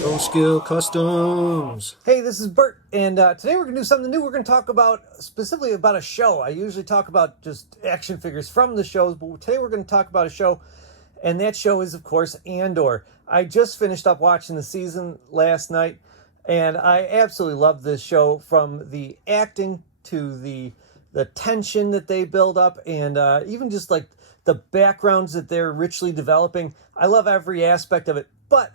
No Skill Customs. Hey, this is Bert, and today we're going to do something new. We're going to talk about specifically about a show. I usually talk about just action figures from the shows, but today we're going to talk about a show, and that show is, of course, Andor. I just finished up watching the season last night, and I absolutely love this show, from the acting to the tension that they build up, and even just like the backgrounds that they're richly developing. I love every aspect of it, but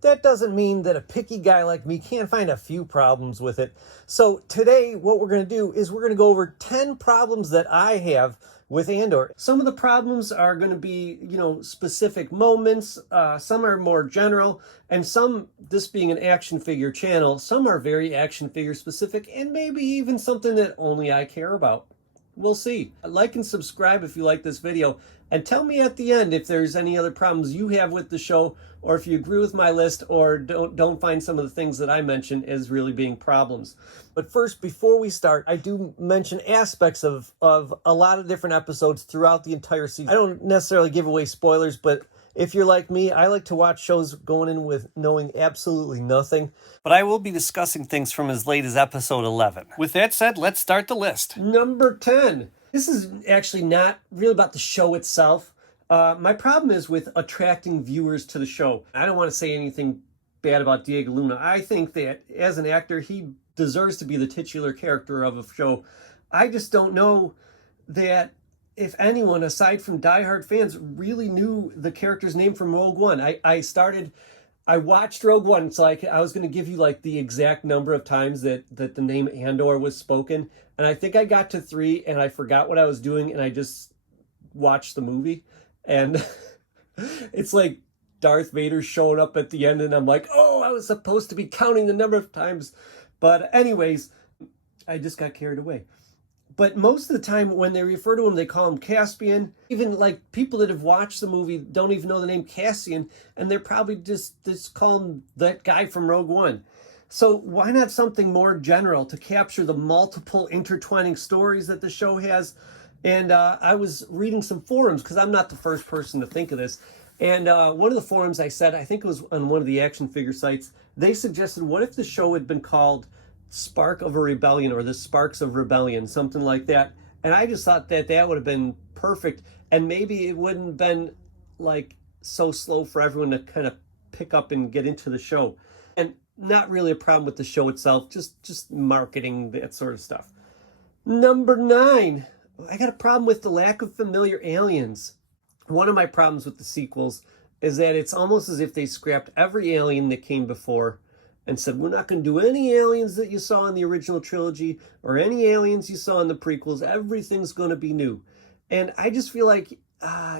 that doesn't mean that a picky guy like me can't find a few problems with it. So today, what we're going to do is we're going to go over 10 problems that I have with Andor. Some of the problems are going to be, specific moments. Some are more general, and some, this being an action figure channel, some are very action figure specific, and maybe even something that only I care about. We'll see. Like and subscribe if you like this video, and tell me at the end if there's any other problems you have with the show, or if you agree with my list or don't find some of the things that I mentioned as really being problems. But first, before we start, I do mention aspects of a lot of different episodes throughout the entire season. I don't necessarily give away spoilers, but if you're like me, I like to watch shows going in with knowing absolutely nothing. But I will be discussing things from as late as episode 11. With that said, let's start the list. Number 10. This is actually not really about the show itself. My problem is with attracting viewers to the show. I don't want to say anything bad about Diego Luna. I think that as an actor, he deserves to be the titular character of a show. I just don't know that if anyone, aside from diehard fans, really knew the character's name from Rogue One. I watched Rogue One, so I was going to give you like the exact number of times that the name Andor was spoken, and I think I got to 3, and I forgot what I was doing, and I just watched the movie, and it's like Darth Vader showing up at the end, and I'm like, oh, I was supposed to be counting the number of times, but anyways, I just got carried away. But most of the time when they refer to him, they call him Caspian. Even like people that have watched the movie don't even know the name Cassian, and they're probably just call him that guy from Rogue One. So why not something more general to capture the multiple intertwining stories that the show has? And I was reading some forums, because I'm not the first person to think of this. And one of the forums I said, I think it was on one of the action figure sites, they suggested, what if the show had been called Spark of a Rebellion, or the Sparks of Rebellion, something like that. And I just thought that would have been perfect, and maybe it wouldn't have been like so slow for everyone to kind of pick up and get into the show. And not really a problem with the show itself, just marketing, that sort of stuff. Number 9, I got a problem with the lack of familiar aliens. One of my problems with the sequels is that it's almost as if they scrapped every alien that came before and said, we're not going to do any aliens that you saw in the original trilogy or any aliens you saw in the prequels. Everything's going to be new. And I just feel like,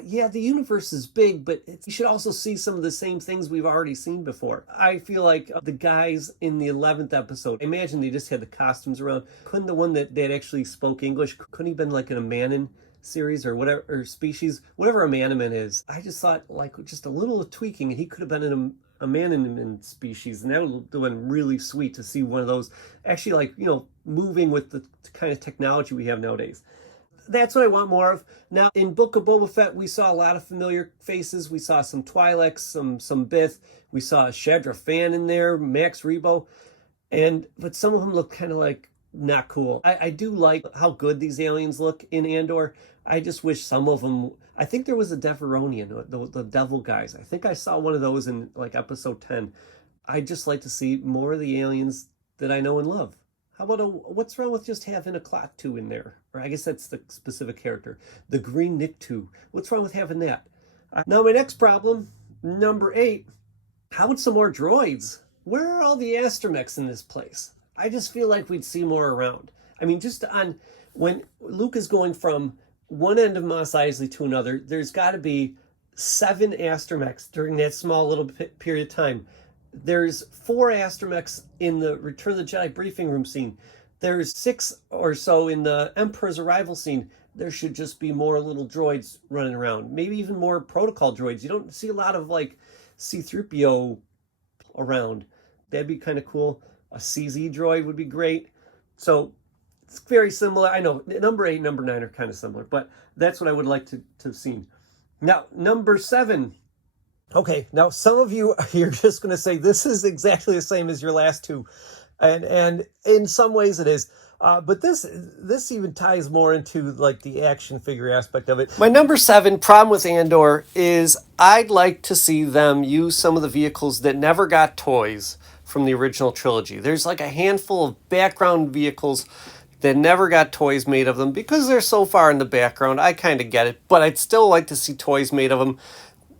yeah, the universe is big, but you should also see some of the same things we've already seen before. I feel like the guys in the 11th episode, I imagine they just had the costumes around. Couldn't the one that actually spoke English, couldn't he have been like an Amanin series or whatever, or species, whatever a Manaman is? I just thought, like, just a little tweaking, and he could have been in a man species, and that would have been really sweet to see one of those actually, like, moving with the kind of technology we have nowadays. That's what I want more of. Now, in Book of Boba Fett, we saw a lot of familiar faces. We saw some Twi'leks, some Bith. We saw Shadra Fan in there, Max Rebo, but some of them look kind of like not cool. I do like how good these aliens look in Andor. I just wish some of them, I think there was a Deveronian, the devil guys. I think I saw one of those in like episode 10. I'd just like to see more of the aliens that I know and love. How about what's wrong with just having a Klaatu in there? Or I guess that's the specific character. The Green Nikto. What's wrong with having that? Now my next problem, number 8. How about some more droids? Where are all the astromechs in this place? I just feel like we'd see more around. I mean, just on when Luke is going from one end of Mos Eisley to another, there's got to be 7 astromechs during that small little period of time. There's 4 astromechs in the Return of the Jedi briefing room scene. There's 6 or so in the Emperor's arrival scene. There should just be more little droids running around. Maybe even more protocol droids. You don't see a lot of like C-3PO around. That'd be kind of cool. A CZ droid would be great. So it's very similar. I know number 8, number 9 are kind of similar, but that's what I would like to have seen. Now, number 7, Okay, now some of you, you're just going to say this is exactly the same as your last two, and in some ways it is. But this even ties more into like the action figure aspect of it. My number 7 problem with Andor is I'd like to see them use some of the vehicles that never got toys from the original trilogy. There's like a handful of background vehicles that never got toys made of them because they're so far in the background. I kind of get it, but I'd still like to see toys made of them.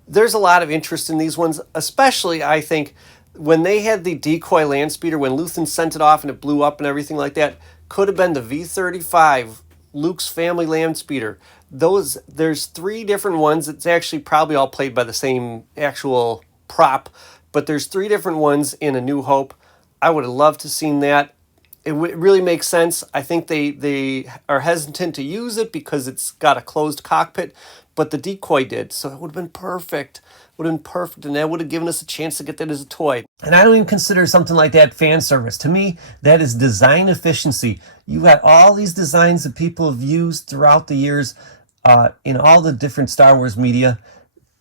There's a lot of interest in these ones, especially I think when they had the decoy land speeder, when Luthen sent it off and it blew up and everything like that, could have been the V-35, Luke's family land speeder. There's 3 different ones. It's actually probably all played by the same actual prop, but there's 3 different ones in A New Hope. I would have loved to have seen that. It really makes sense. I think they are hesitant to use it because it's got a closed cockpit, but the decoy did, so it would have been perfect. Would have been perfect, and that would have given us a chance to get that as a toy. And I don't even consider something like that fan service. To me, that is design efficiency. You got all these designs that people have used throughout the years in all the different Star Wars media.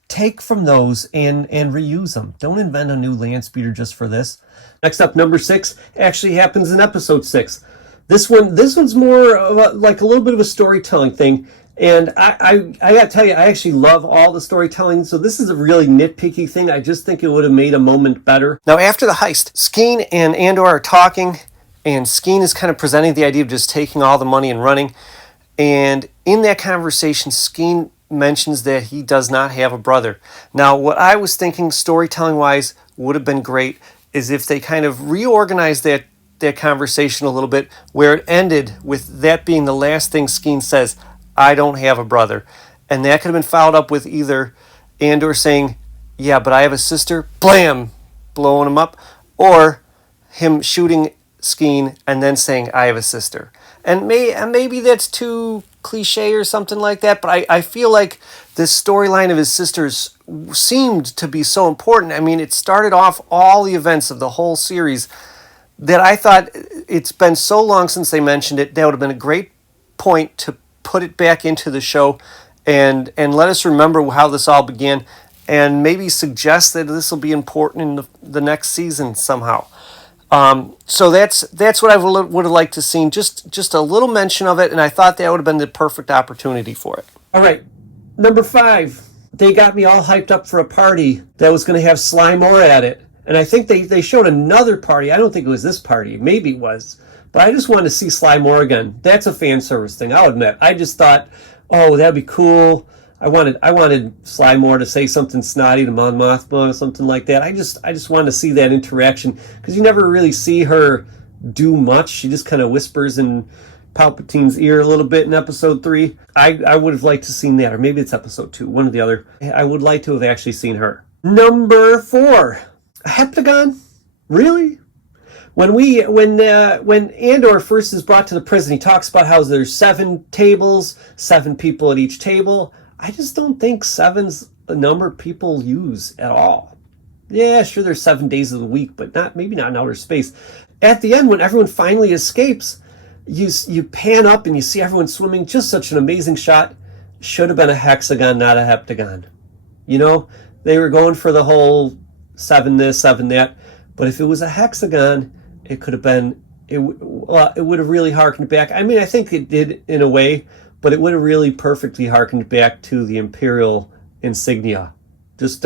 Take from those and reuse them. Don't invent a new land speeder just for this. Next up, number 6 actually happens in episode 6. This one's more of like a little bit of a storytelling thing. And I gotta tell you, I actually love all the storytelling. So this is a really nitpicky thing. I just think it would have made a moment better. Now, after the heist, Skeen and Andor are talking, and Skeen is kind of presenting the idea of just taking all the money and running. And in that conversation, Skeen mentions that he does not have a brother. Now, what I was thinking storytelling-wise would have been great is if they kind of reorganized that conversation a little bit, where it ended with that being the last thing Skeen says, I don't have a brother. And that could have been followed up with either Andor saying, yeah, but I have a sister, blam, blowing him up, or him shooting Skeen and then saying, I have a sister. And maybe that's too cliche or something like that, but I feel like this storyline of his sisters seemed to be so important. I mean, it started off all the events of the whole series that I thought it's been so long since they mentioned it. That would have been a great point to put it back into the show and let us remember how this all began and maybe suggest that this will be important in the next season somehow. So that's what I would have liked to see. Just a little mention of it, and I thought that would have been the perfect opportunity for it. All right, number 5. They got me all hyped up for a party that was going to have Sly Moore at it. And I think they showed another party. I don't think it was this party. Maybe it was. But I just wanted to see Sly Moore again. That's a fan service thing, I'll admit. I just thought, oh, that'd be cool. I wanted Sly Moore to say something snotty to Mon Mothma or something like that. I just wanted to see that interaction because you never really see her do much. She just kind of whispers in Palpatine's ear a little bit in episode 3. I would have liked to have seen that, or maybe it's episode 2, one or the other. I would like to have actually seen her. Number 4, Heptagon? Really? When Andor first is brought to the prison, he talks about how there's 7 tables, 7 people at each table. I just don't think 7's a number people use at all. Yeah, sure, there's 7 days of the week, but maybe not in outer space. At the end, when everyone finally escapes, you pan up and you see everyone swimming. Just such an amazing shot. Should have been a hexagon, not a heptagon. You know, they were going for the whole 7 this, 7 that. But if it was a hexagon, it could have been, it would have really harkened back. I mean, I think it did in a way, but it would have really perfectly harkened back to the Imperial insignia. Just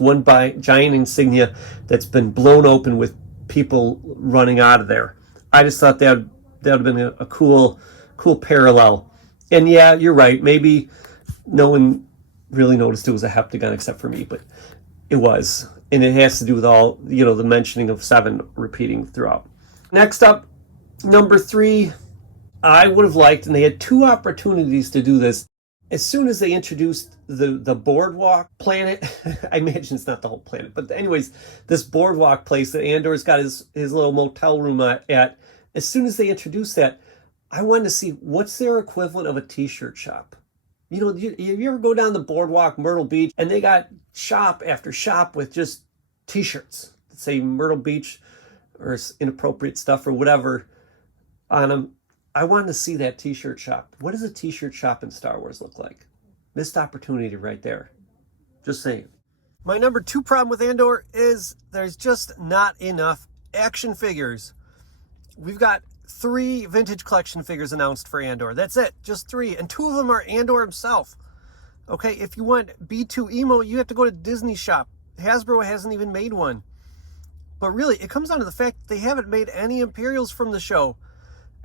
one giant insignia that's been blown open with people running out of there. I just thought that would have been a cool parallel. And yeah, you're right. Maybe no one really noticed it was a heptagon except for me, but it was. And it has to do with all, the mentioning of 7 repeating throughout. Next up, number 3, I would have liked, and they had 2 opportunities to do this. As soon as they introduced the Boardwalk Planet, I imagine it's not the whole planet, but anyways, this Boardwalk place that Andor's got his little motel room at, as soon as they introduced that, I wanted to see what's their equivalent of a t-shirt shop. You ever go down the Boardwalk, Myrtle Beach, and they got shop after shop with just t-shirts that say Myrtle Beach or inappropriate stuff or whatever on them. I wanted to see that t-shirt shop. What does a t-shirt shop in Star Wars look like? Missed opportunity right there. Just saying. My number 2 problem with Andor is there's just not enough action figures. We've got 3 vintage collection figures announced for Andor. That's it, just 3. And 2 of them are Andor himself. Okay, if you want B2 Emo, you have to go to Disney Shop. Hasbro hasn't even made one. But really, it comes down to the fact that they haven't made any Imperials from the show.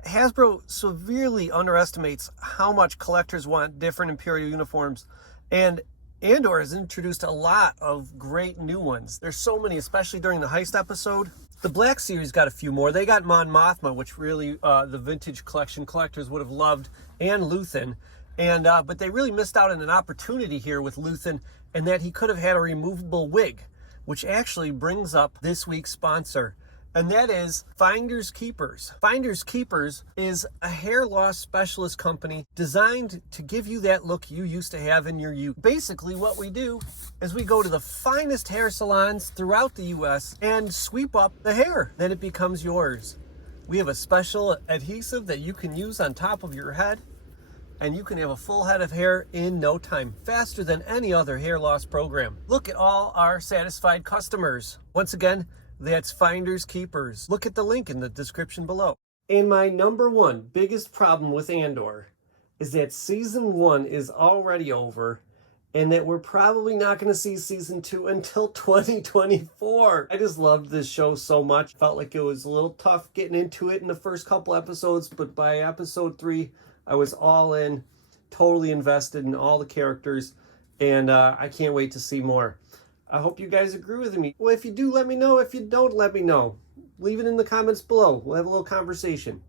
Hasbro severely underestimates how much collectors want different Imperial uniforms. And Andor has introduced a lot of great new ones. There's so many, especially during the heist episode. The Black Series got a few more. They got Mon Mothma, which really the vintage collection collectors would have loved, and Luthen. But they really missed out on an opportunity here with Luthen, and that he could have had a removable wig, which actually brings up this week's sponsor, and that is Finders Keepers. Finders Keepers is a hair loss specialist company designed to give you that look you used to have in your youth. Basically, what we do is we go to the finest hair salons throughout the U.S. and sweep up the hair. Then it becomes yours. We have a special adhesive that you can use on top of your head, and you can have a full head of hair in no time, faster than any other hair loss program. Look at all our satisfied customers. Once again, that's Finders Keepers. Look at the link in the description below. And my number 1 biggest problem with Andor is that season 1 is already over, and that we're probably not going to see season 2 until 2024. I just loved this show so much. Felt like it was a little tough getting into it in the first couple episodes, but by episode 3, I was all in, totally invested in all the characters, and I can't wait to see more. I hope you guys agree with me. Well, if you do, let me know. If you don't, let me know. Leave it in the comments below. We'll have a little conversation.